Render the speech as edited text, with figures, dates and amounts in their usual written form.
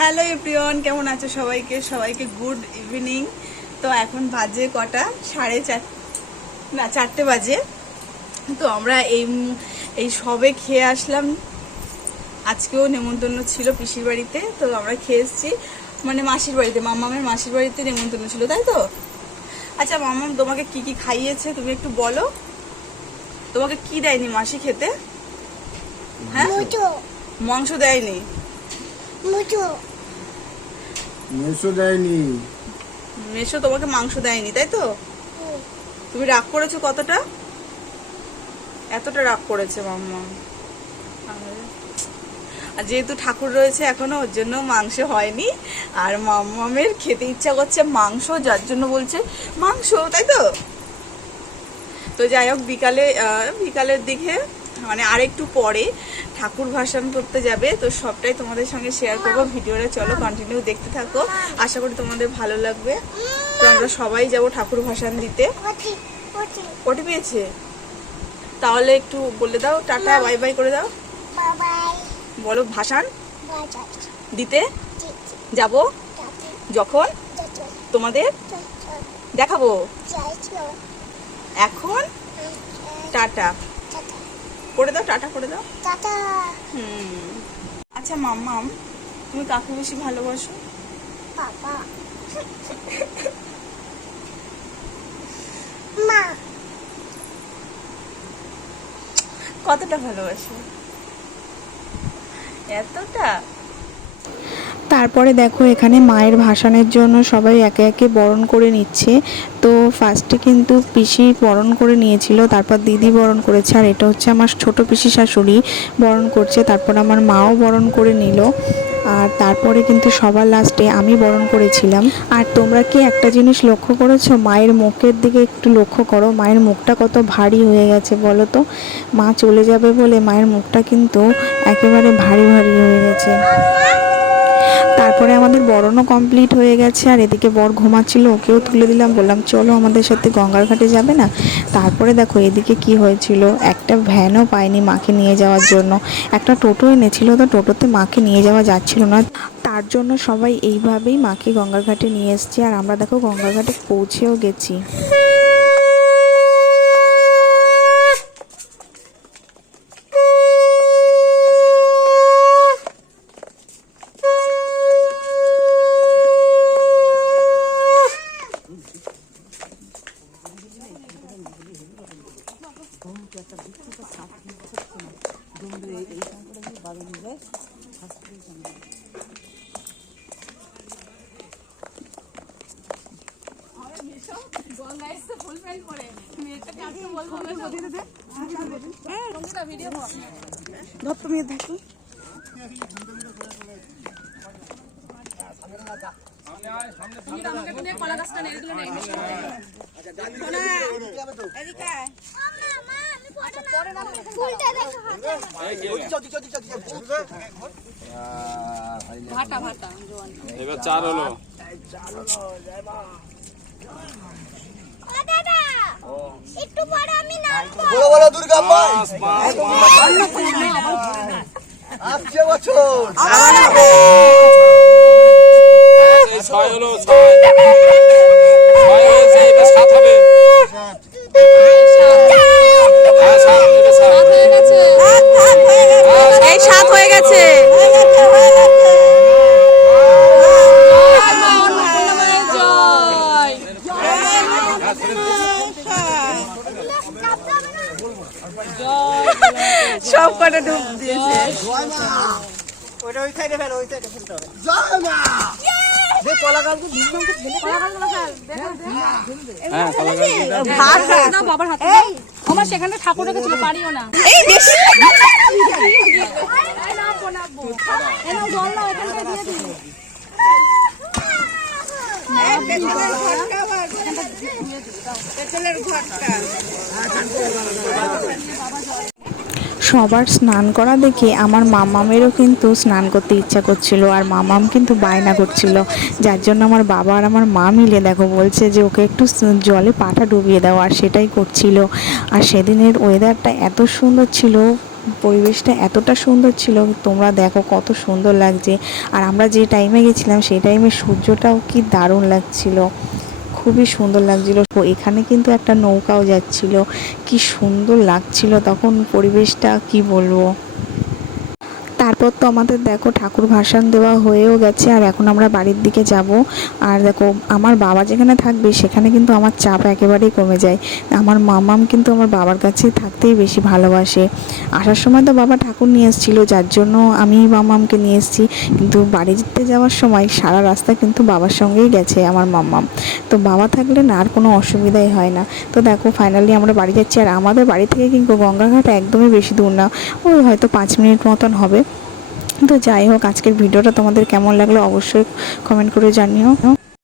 Hello everyone, কেমন আছো সবাইকে সবাইকে গুড ইভিনিং। তো এখন বাজে কটা, 4:30 না 4টে বাজে। তো আমরা এই সবে খেয়ে আসলাম। আজকেও নেমন্তন্ন ছিল পিসির বাড়িতে, তো আমরা খেয়ে এসেছি, মানে মাসির বাড়িতে, মামামের মাসির বাড়িতে নেমন্তন্ন ছিল, তাই তো? আচ্ছা মামাম, তোমাকে কি কি খাইয়েছে তুমি একটু বলো। তোমাকে কি দেয়নি মাসি খেতে? হ্যাঁ, মাংস দেয়নি? মেসো দেয়নি। মেসো তোমাকে মাংস দেয়নি, তাই তো? তুমি রাগ করেছো কতটা? এতটা রাগ করেছে মাম্মা। আর যেহেতু ঠাকুর রয়েছে এখনো, ওর জন্য মাংস হয়নি। আর মাম্মামের খেতে ইচ্ছা করছে মাংস, যার জন্য বলছে মাংস, তাই তো? তো যাই হোক, বিকালের দিকে, মানে আরেকটু পরে ঠাকুর ভাসান করতে যাবে। তো সবটাই তোমাদের সঙ্গে শেয়ার করবো। ভিডিওটা চলো কন্টিনিউ দেখতে থাকো, আশা করি তোমাদের ভালো লাগবে। তো আমরা সবাই যাব ঠাকুর ভাসান দিতে। পটি পেয়েছে? তাহলে একটু বলে দাও, টাটা বাই বাই করে দাও, বলো ভাসান দিতে যাব যখন তোমাদের দেখাবো। এখন টাটা করে দাও, টাটা করে দাও। আচ্ছা মাম্মাম, তুমি কাকে বেশি ভালোবাসো? মা। কতটা ভালোবাসো? এতটা? তারপরে দেখো এখানে মায়ের ভাসানের জন্য সবাই একে একে বরণ করে নিচ্ছে। তো ফার্স্টে কিন্তু পিসি বরণ করে নিয়েছিল, তারপর দিদি বরণ করেছে, আর এটা হচ্ছে আমার ছোট পিসি শাশুড়ি বরণ করছে, তারপর আমার মাও বরণ করে নিল, আর তারপরে কিন্তু সবার লাস্টে আমি বরণ করেছিলাম। আর তোমরা কি একটা জিনিস লক্ষ্য করেছো? মায়ের মুখের দিকে একটু লক্ষ্য করো, মায়ের মুখটা কত ভারী হয়ে গেছে বলো তো। মা চলে যাবে বলে মায়ের মুখটা কিন্তু একেবারে ভারী ভারী হয়ে গেছে। তারপরে আমাদের বরণও কমপ্লিট হয়ে গেছে, আর এদিকে বর ঘুমাচ্ছিল, ওকেও তুলে দিলাম, বললাম চলো আমাদের সাথে গঙ্গার ঘাটে যাবে না। তারপরে দেখো এদিকে কি হয়েছিল, একটা ভ্যানও পায়নি মাকে নিয়ে যাওয়ার জন্য। একটা টোটো এনেছিল, তো টোটোতে মাকে নিয়ে যাওয়া যাচ্ছিল না, তার জন্য সবাই এইভাবেই মাকে গঙ্গার ঘাটে নিয়ে এসছে। আর আমরা দেখো গঙ্গার ঘাটে পৌঁছেও গেছি। এবার চার হলো। একটু পরে আমি নামবো। বলো বলো দুর্গা মা আসছে বছর। ছয় হলো, ছয় হয়েছে, এবার সাত হবে। এই 7 হয়ে গেছে। সব কটা ডুব দিয়েছে। ওটা ওই সাইডে ফেলো, ওই সাইডে ফেলতে হবে। জয় মা। যে কলা গাছ গুলো ধুমধাম করে ফেলে হ্যাঁ, ভাত দাও বাবার হাতে। আমার সেখানে ঠাকুর রেখেছিল, পারিও না। এই বেশি জল নাও, এখান থেকে দিয়ে দিই। সবার স্নান করা দেখে আমার মামামেরও কিন্তু স্নান করতে ইচ্ছা করছিল, আর মামাম কিন্তু বায়না করছিল, যার জন্য আমার বাবা আর আমার মা মিলে দেখো বলছে যে ওকে একটু জলে পাটা ডুবিয়ে দাও, আর সেটাই করছিল। আর সেদিনের ওয়েদারটা এত সুন্দর ছিল, পরিবেশটা এতটা সুন্দর ছিল, তোমরা দেখো কত সুন্দর লাগছে। আর আমরা যে টাইমে গেছিলাম সেই টাইমে সূর্যটাও কি দারুণ লাগছিল, খুবই সুন্দর লাগছিল। তো এখানে কিন্তু একটা নৌকাও যাচ্ছিল, কি সুন্দর লাগছিল তখন পরিবেশটা, কি বলবো। তারপর তো আমাদের দেখো ঠাকুর ভাসান দেওয়া হয়েও গেছে, আর এখন আমরা বাড়ির দিকে যাব। আর দেখো আমার বাবা যেখানে থাকবে সেখানে কিন্তু আমার চাপ একেবারেই কমে যায়। আমার মামাম কিন্তু আমার বাবার কাছে থাকতেই বেশি ভালোবাসে। আসার সময় তো বাবা ঠাকুর নিয়ে এসেছিলো, যার জন্য আমি মামামকে নিয়ে এসেছি, কিন্তু বাড়িতে যাওয়ার সময় সারা রাস্তা কিন্তু বাবার সঙ্গেই গেছে আমার মামাম। তো বাবা থাকলে না আর কোনো অসুবিধাই হয় না। তো দেখো ফাইনালি আমরা বাড়ি যাচ্ছি। আর আমাদের বাড়ি থেকে কিন্তু গঙ্গাঘাট একদমই বেশি দূর না, ওই হয়তো 5 মিনিট মতন হবে। তো যাই হোক, আজকের ভিডিওটা তোমাদের কেমন লাগলো অবশ্যই কমেন্ট করে জানিও।